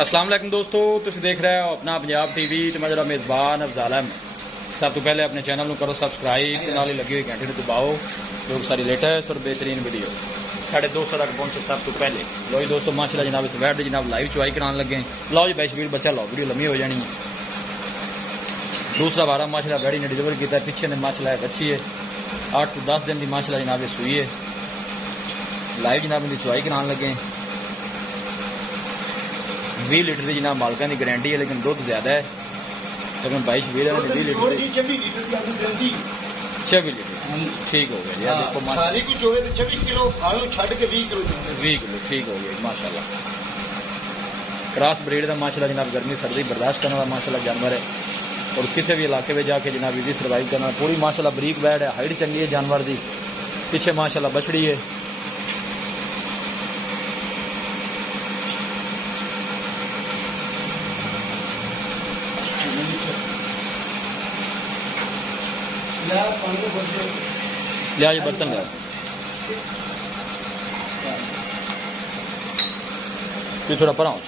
अस्सलाम वालेकुम दोस्तों, तुसीं देख रहे हो अपना पंजाब टीवी ते मैं जरा मेज़बान अफजाल अहमद। सब तो पहले अपने चैनल को करो सब्सक्राइब ते नाल लगी हुई घंटे को दबाओ जो सारी लेटेस्ट और बेहतरीन वीडियो साढ़े 200 तक पहुंचे सब तो पहले। लो जी दोस्तों, माशाल्लाह जनाब इस वैट जनाब लाइव चुवाई कराने लगे। लो जी बैश वीर बच्चा लो, वीडियो लंबी हो जानी है। दूसरा बारह माशाल्लाह बैडी ने डिलीवर किया है, पीछे ने माशाल्लाह अच्छी है 8 से 10 दिन की माशाल्लाह जनाब ये सुई है। लाइव जनाब इनकी चुवाई कराने लगे। 20 लीटर की जनाब मालका की गारंटी है, लेकिन दुध ज्यादा है। लेकिन 22 20 लीटर 26 लीटर ठीक हो गया। देखो सारी कुछ होवे तो 26 किलो आलू छड़ के 20 किलो 20 किलो ठीक हो गया माशाल्लाह। क्रॉस ब्रीड का माशाल्लाह जनाब गर्मी सर्दी बर्दाश्त करने वाला माशाल्लाह जानवर है और किसी भी इलाके में जाके जनाब इजी सर्वाइव करना। पूरी माशाल्लाह बरीक बैड है, हाइट चंगी है जानवर की। पीछे माशाल्लाह बछड़ी है। लिया जी बर्तन लिया तू थोड़ा परा हो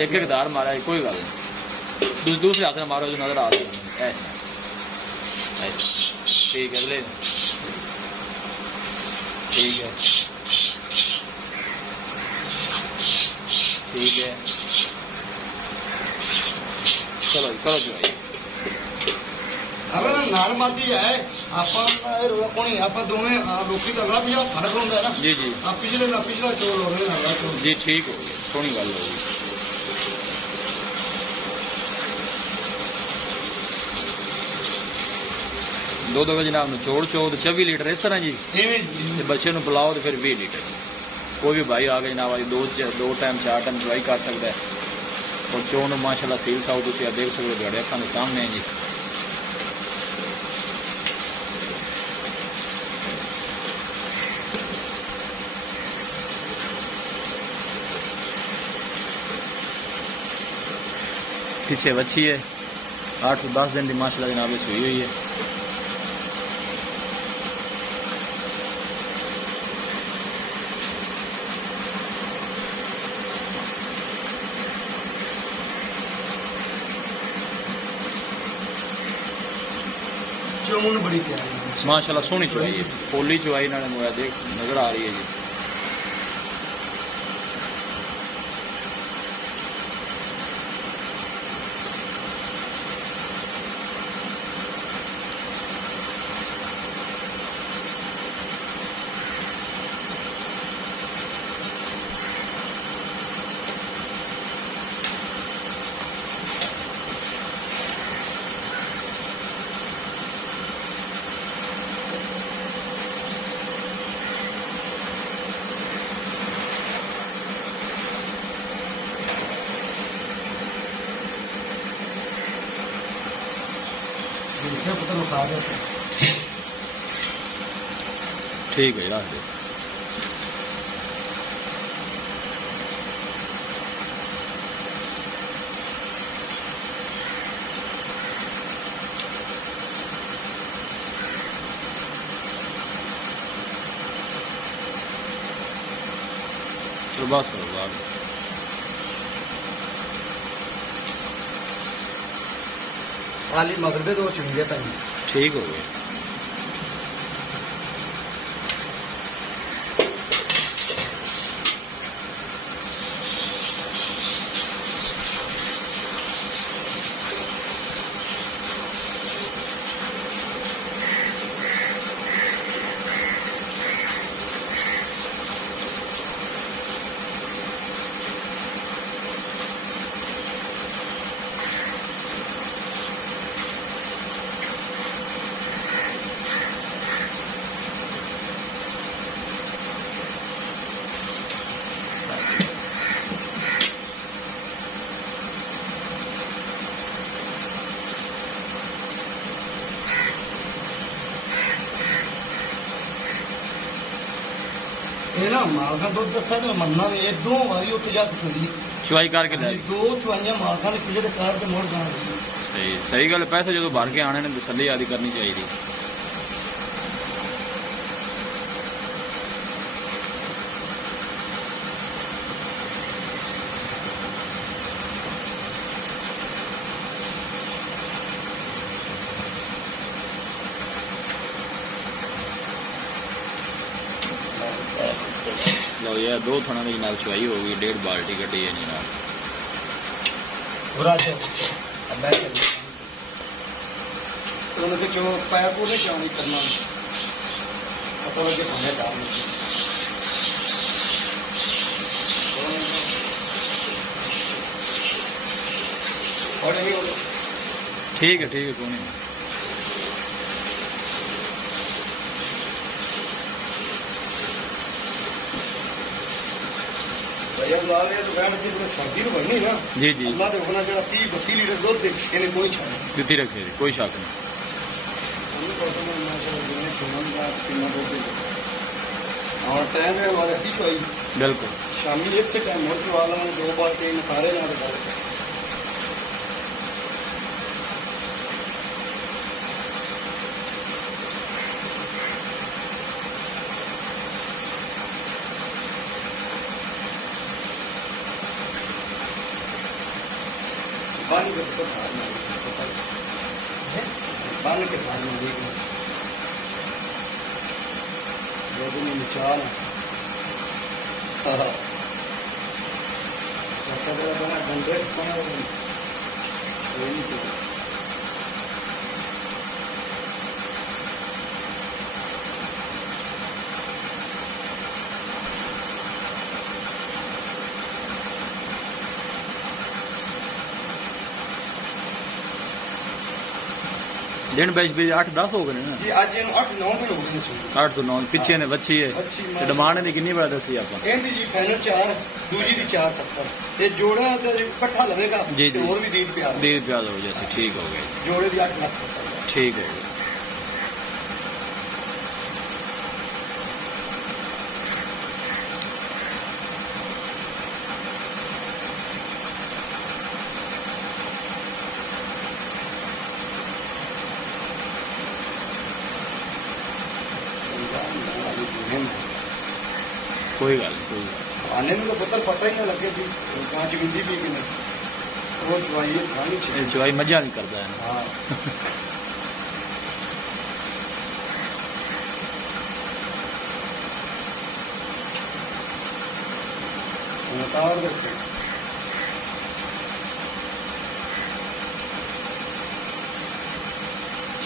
एक एक दार मारा है, कोई गल नहीं। दूसरे हाथ में मारो जो नजर आ रहा है ऐसा। ठीक है अगले ठीक है ठीक है चलो करो जो है नारमाती है आप दोवें लोकी का अगला पिछला फर्क होता है ना। जी जी आप पिछले ना पिछला चोल हो रहे जी ठीक हो गया, सोहनी गल हो गई। दो दो जनाब निचोड़ चो 24 लीटर इस तरह जी ते बच्चे को पिलाओ तो फिर 20 लीटर। कोई भी भाई आ गया जनाब आज दो टाइम 4 टाइम चुवाई कर सकता है। और चोन माशाल्लाह सील साउ तुम देख सकते हो, थोड़े अखा के सामने है जी। पीछे बच्ची है 8 से 10 दिन की माशाल्लाह जनाब सुई हुई है। चोन बड़ी प्यारी है माशाल्लाह, सोहनी चुवाई है, पोली चुवाई नाले मोया देख नजर आ रही है जी। ठीक है रख दे। चलो बस करो बाद खाली मगर दे दो चुनिए पैन ठीक हो गया। ਇਹ ਨਾ ਮਾਲਕਾਂ ਦੁੱਧ ਦੱਸਿਆ ਤੇ ਮੰਨਣਾ ਨਹੀਂ, ਇਹ ਦੋ ਵਾਰੀ ਉੱਥੇ ਜਾ ਕੇ ਚੁੰਦੀ ਚੁਆਈ ਕਰਕੇ ਲੈ ਦੋ ਚੁਆਈਆਂ ਮਾਲਕਾਂ ਨੇ ਕਿਲੇ ਦੇ ਕਾਰ ਤੇ ਮੋੜ ਜਾਣਾ। ਸਹੀ ਸਹੀ ਗੱਲ, ਪੈਸੇ ਜਦੋਂ ਭਰ ਕੇ ਆਣੇ ਨੇ ਤਸੱਲੀ ਆਦੀ ਕਰਨੀ ਚਾਹੀਦੀ। लो यार दो थना की जनाब चुआई हो गई, 1.5 बाल्टी कटी है जनाब। जो पैर पूरे चावनी करना पता लगे खाने डाल ठीक है कौन नहीं। सर्दी तो बढ़नी ना जी जी अल्लाह दे होना जो 30-32 लीटर दुध इन्हें कोई छाड़ दिती रखे कोई शक नहीं। और टाइम है हमारे अच्छी चुआई बिल्कुल शामी एक से टाइम और चुआ ला 2 बार 3 तारे ना पानी के तो पानी के धार में देखो लोगों ने निचाल अच्छा बड़ा बना गंदे पानी कोई नहीं दिन बैच भी 8-10 हो गए ना जी आज इन 8-9 में हो गए ने 8 तो 9 पिछे ने बच्ची है ते डिमांड ने कितनी बड़ा दसी आपा एंदी जी फाइनल 4 दूजी दी 470 ते जोड़ा ते इकट्ठा लवेगा जी जी और भी दीद प्यार हो जैसे ठीक हो गए जोड़े दी 8 लाख 70 ठीक हो गया। कोई गल नहीं आने में तो पता ही ना लगे भी कांच बिंदी भी कि नहीं वो चुवाई खानी चाहिए चुवाई मजा नहीं करता है। हाँ उतार देते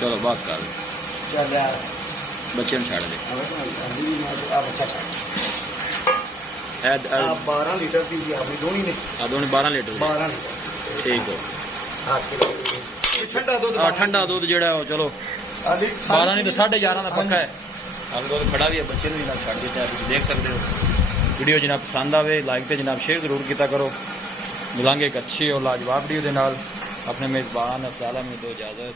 चलो बस कर चल यार बच्चे ने छाड़ दे बच्चा 12 लीटर दी आपने दोनी ने दोनों 12 लीटर 12 लीटर ठीक हो ठंडा दूध ठंडा दूध जेड़ा है चलो 12 नहीं तो 11.5 का पक्का है। हाल दूध खड़ा भी है बच्चे ने जनाब छड़ दिता है, देख सकते हो। वीडियो जनाब पसंद आवे लाइक ते जनाब शेयर जरूर किया करो। मिलांगे एक अच्छी और लाजवाब वीडियो के नाल। अपने मेजबान अफजाल में दो इजाजत।